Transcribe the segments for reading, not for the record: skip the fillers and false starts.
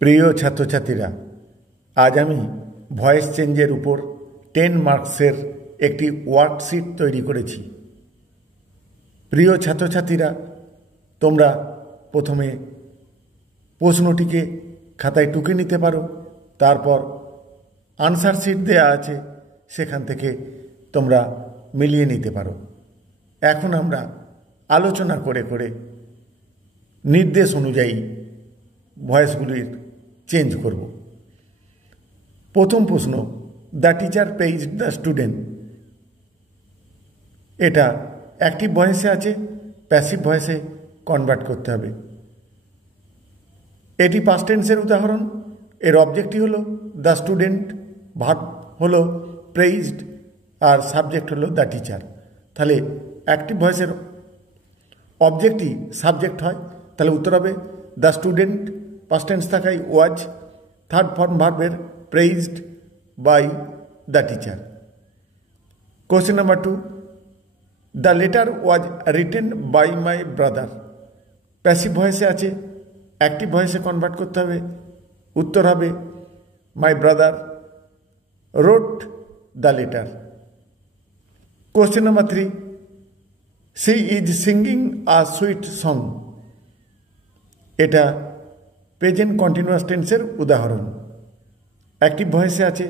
প্রিয় ছাত্রছাত্রীরা, আজ আমি ভয়েস চেঞ্জের উপর 10 মার্কসের একটি ওয়ার্কশিট তৈরি করেছি। প্রিয় ছাত্রছাত্রীরা, তোমরা প্রথমে প্রশ্নটিকে খাতায় টুকে নিতে পারো, তারপর আনসার শিট দেয়া আছে, সেখান থেকে তোমরা মিলিয়ে নিতে পারো। এখন আমরা আলোচনা করে করে নির্দেশ অনুযায়ী ভয়েসগুলির চেঞ্জ করব। প্রথম প্রশ্ন, দ্য টিচার প্রেইজড দ্য স্টুডেন্ট। এটা অ্যাক্টিভ ভয়েসে আছে, প্যাসিভ ভয়েসে কনভার্ট করতে হবে। এটি পাস্ট টেন্সের উদাহরণ। এর অবজেক্টই হলো দ্য স্টুডেন্ট, ভার্ব হলো প্রেইজড, আর সাবজেক্ট হলো দ্য টিচার। তাহলে অ্যাক্টিভ ভয়েসের অবজেক্টই সাবজেক্ট হয়, তাহলে উত্তর হবে দ্য স্টুডেন্ট, পাস্ট টেন্স থাকায় ওয়াজ, থার্ড ফর্ম ভার্বের praised by the teacher. Question number 2, the letter was written by my brother. Passive ভয়েসে আছে, অ্যাক্টিভ ভয়েসে কনভার্ট করতে হবে। উত্তর হবে my brother wrote the letter. Question number 3, she is singing a sweet song. এটা present continuous টেন্সের উদাহরণ। অ্যাক্টিভ ভয়েসে আছে,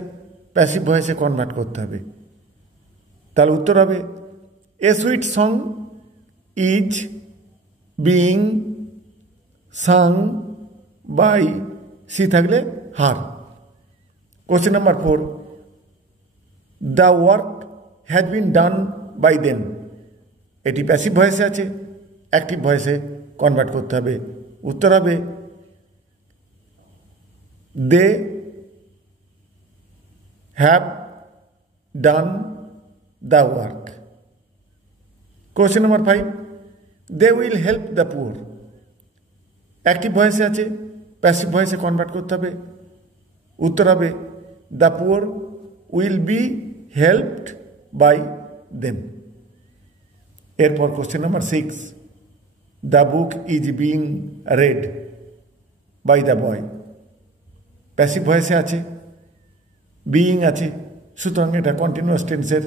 প্যাসিভ ভয়েসে কনভার্ট করতে হবে। তাহলে উত্তর হবে a sweet song is being sung by, she থাকলে her. Question number 4, the work has been done by them. এটি প্যাসিভ ভয়েসে আছে, অ্যাক্টিভ ভয়েসে কনভার্ট করতে হবে। উত্তর হবে they have done the work. Question number 5, they will help the poor. Active ভয়েসে আছে, প্যাসিভ ভয়েসে কনভার্ট করতে হবে। উত্তর হবে the poor will be helped by them. এরপর question number 6, the book is being read by the boy. Passive ভয়েসে আছে, বিইং আছে, সুতরাং এটা কন্টিনিউয়াস টেন্সের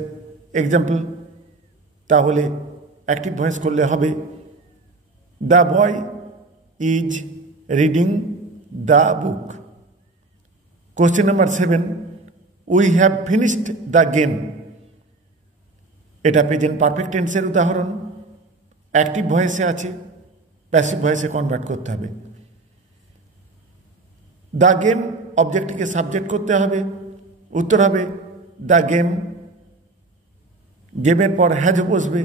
এক্সাম্পল। তাহলে অ্যাক্টিভ ভয়েস করলে হবে the boy is reading the book. Question number 7, we have finished the game. এটা প্রেজেন্ট পারফেক্ট টেন্সের উদাহরণ। অ্যাক্টিভ ভয়েসে আছে, প্যাসিভ ভয়েসে কনভার্ট করতে হবে। দ্য গেম অবজেক্টটিকে সাবজেক্ট করতে হবে। উত্তর হবে দ্য গেম। গেমের পর হ্যাজ বসবে,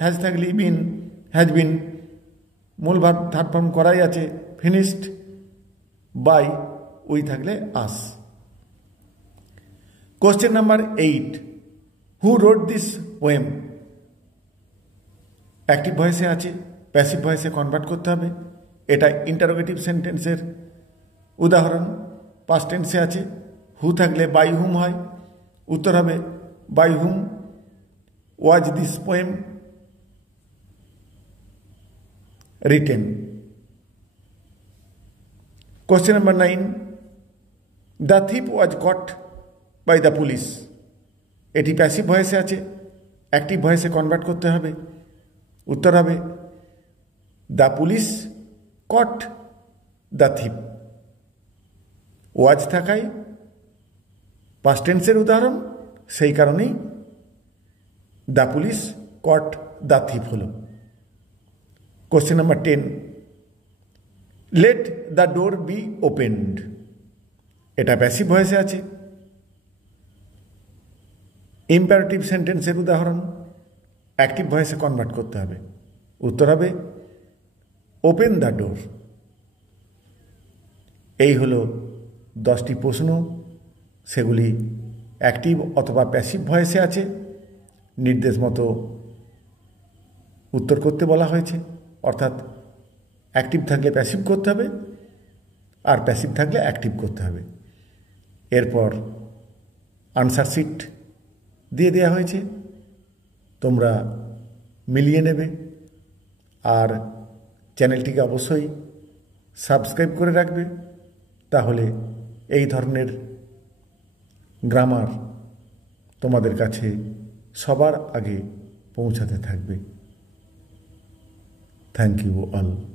হ্যাজ থাকলে বিন, হ্যাজ বিন। মূল ভার্ব থার্ড ফর্ম করাই আছে, ফিনিশড বাই, উই থাকলে us. Question number 8, who wrote this poem. Active ভয়েসে আছে, প্যাসিভ ভয়েসে কনভার্ট করতে হবে। এটা ইন্টারোগেটিভ সেন্টেন্সের উদাহরণ। পাস্ট টেন্সে আছে, হু থাকলে বাই হুম হয়। উত্তর হবে by whom was this poem written. Question number 9, the thief was caught by the police. এটি প্যাসিভ ভয়েসে আছে, অ্যাক্টিভ ভয়েসে কনভার্ট করতে হবে। উত্তর হবে the police caught the thief. Was থাকায় পাস্ট টেন্সের উদাহরণ, সেই কারণেই the police caught the thief হল। Question number 10, let the door be opened. এটা প্যাসিভ ভয়েসে আছে, ইম্পারেটিভ সেন্টেন্সের উদাহরণ। অ্যাক্টিভ ভয়েসে কনভার্ট করতে হবে। উত্তর হবে ওপেন দ্য ডোর। এই হলো 10টি প্রশ্ন, সেগুলি অ্যাক্টিভ অথবা প্যাসিভ ভয়েসে আছে। নির্দেশ মতো উত্তর করতে বলা হয়েছে, অর্থাৎ অ্যাক্টিভ থাকলে প্যাসিভ করতে হবে, আর প্যাসিভ থাকলে অ্যাক্টিভ করতে হবে। এরপর আনসার শিট দিয়ে দেওয়া হয়েছে, তোমরা মিলিয়ে নেবে। আর চ্যানেলটিকে অবশ্যই সাবস্ক্রাইব করে রাখবে তাহলে এই ধরনের গ্রামার তোমাদের কাছে সবার আগে পৌঁছাতে থাকবে। Thank you all.